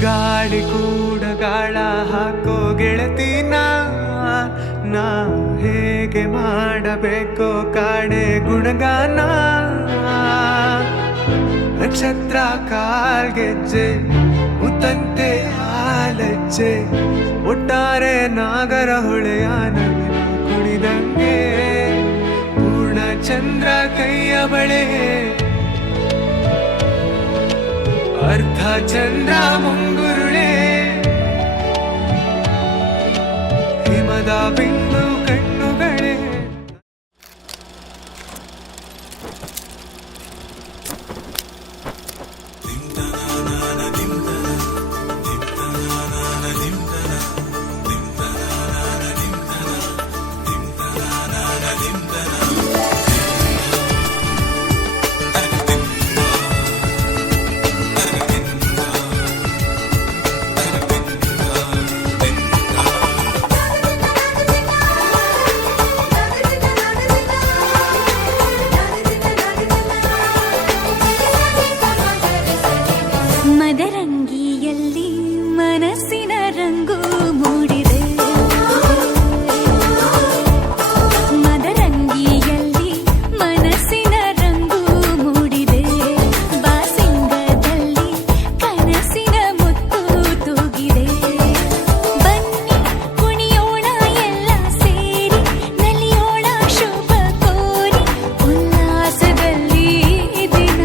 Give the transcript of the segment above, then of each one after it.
ಗಾಳಿ ಕೂಡ ಗಾಳ ಹಾಕೋ ಗೆಳತಿನ ನಾ ಹೇಗೆ ಮಾಡಬೇಕೋ ಕಾಡೆ ಗುಣಗಾನ ನಕ್ಷತ್ರ ಕಾಲ್ಗೆಜ್ಜೆ ಮುತ್ತಂತೆ ಹಾಲಜ್ಜೆ ಒಟ್ಟಾರೆ ನಾಗರ ಹೊಳೆಯ ನವಿಲು ಕುಣಿದಂಗೆ ಪೂರ್ಣ ಚಂದ್ರ ಕೈಯ ಬಳೆ ಅರ್ಧ ಚಂದ್ರ ಮುಂಗುರುಳೆ ಹಿಮದ ಬಿಂದು ಕಣ್ಣುಗಳೇ ಮದರಂಗಿಯಲ್ಲಿ ಮನಸ್ಸಿನ ರಂಗು ಮೂಡಿದೆ ಮದರಂಗಿಯಲ್ಲಿ ಮನಸ್ಸಿನ ರಂಗು ಮೂಡಿದೆ ಬಾಸಿಂಗದಲ್ಲಿ ಕನಸಿನ ಮುತ್ತು ತೂಗಿದೆ ಬನ್ನಿ ಕುಣಿಯೋಣ ಎಲ್ಲ ಸೇರಿ ನಲಿಯೋಣ ಶುಭ ಕೋರಿ ಉಲ್ಲಾಸದಲ್ಲಿ ದಿನ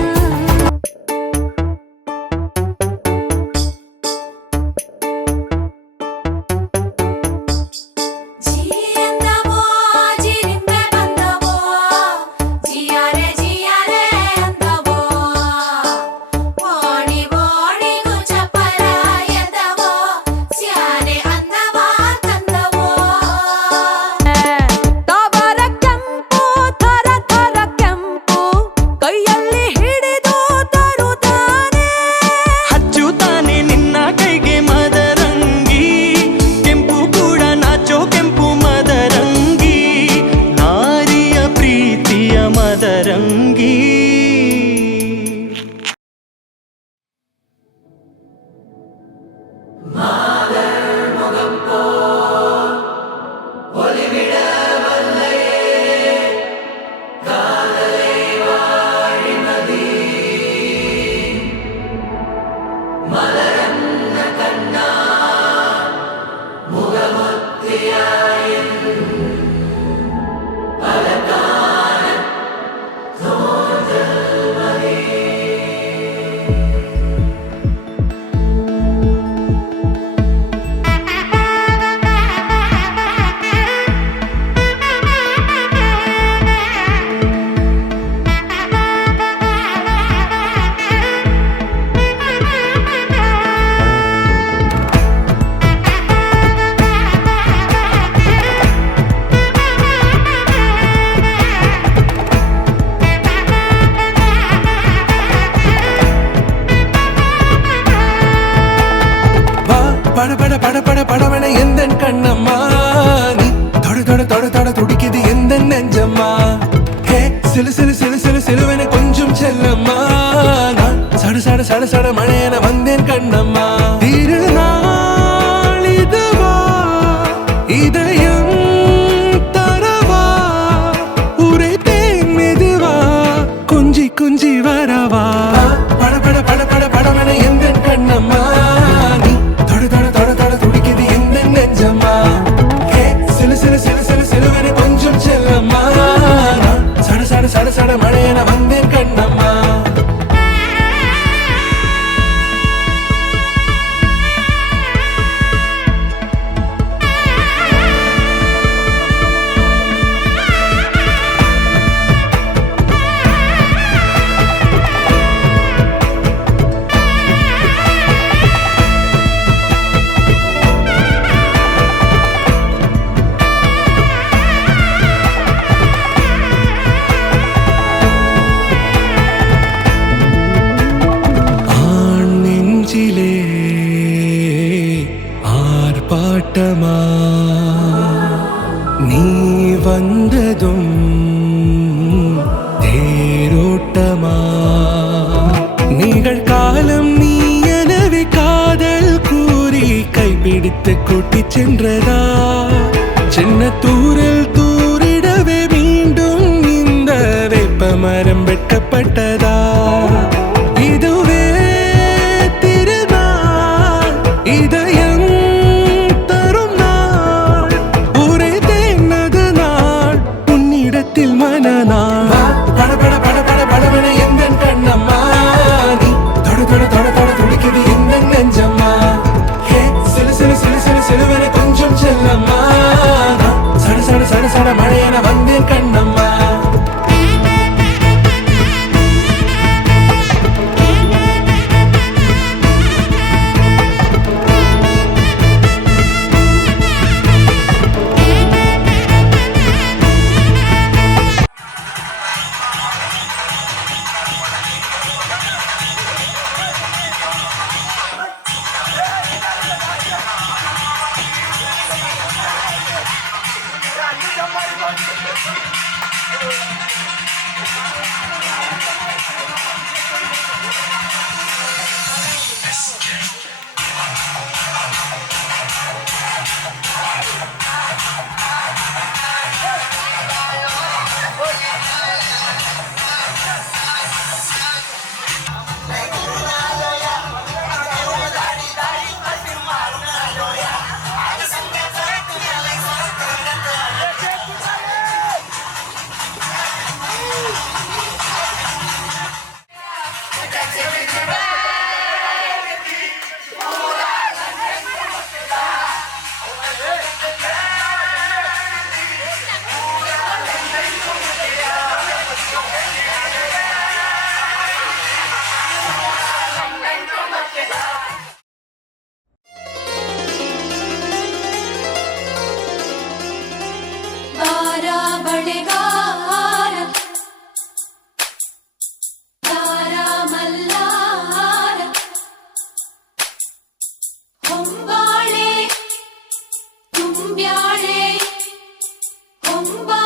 படபட எந்தன் கண்ணம்மா நீ தொட துடிக்குது எந்த நெஞ்சம்மா ஹே சிலுவென கொஞ்சம் செல்லம்மா நான் சட மழையென வந்தேன் கண்ணம்மா திருநாள் இதுவா இதயம் தரவா உரைத்தேன் மெதுவா குஞ்சி வரவா படபட எந்தன் கண்ணம்மா சட மழையென வந்தேன் கண்ணம்மா ஆர்ப்பாட்டமா நீ வந்ததும் தேரோட்டமா நிகழ்காலம் நீ எனவே காதல் சென்றதா சின்ன தூரில் தூரிடவே மீண்டும் இந்த வேப்ப மரம் வெட்டப்பட்டதா இதுவே திருநாள் இதயம் தரும் நாள் ஒரே தேனது நாள் உன்னிடத்தில் மனநாள் பட பட பட பட படவென எந்த கண்ணம்மா நீ தொட தொட தொட தொட துடிக்குது இந்த நெஞ்சம்மா ஹே சிலு சிலு சிலு சிலு சிலுவென கொஞ்சம் செல்லம்மா சட சட சட சட மழையென வந்தேன் கண்ணம்மா ಬಾರಾ ಬಳೆಗಾರ ತಾರಾ ಮಲ್ಲಾರ ಹೊಂಬಾಳೆ ತುಂಬ್ಯಾಳೆ ಹೊಂಬಾಳೆ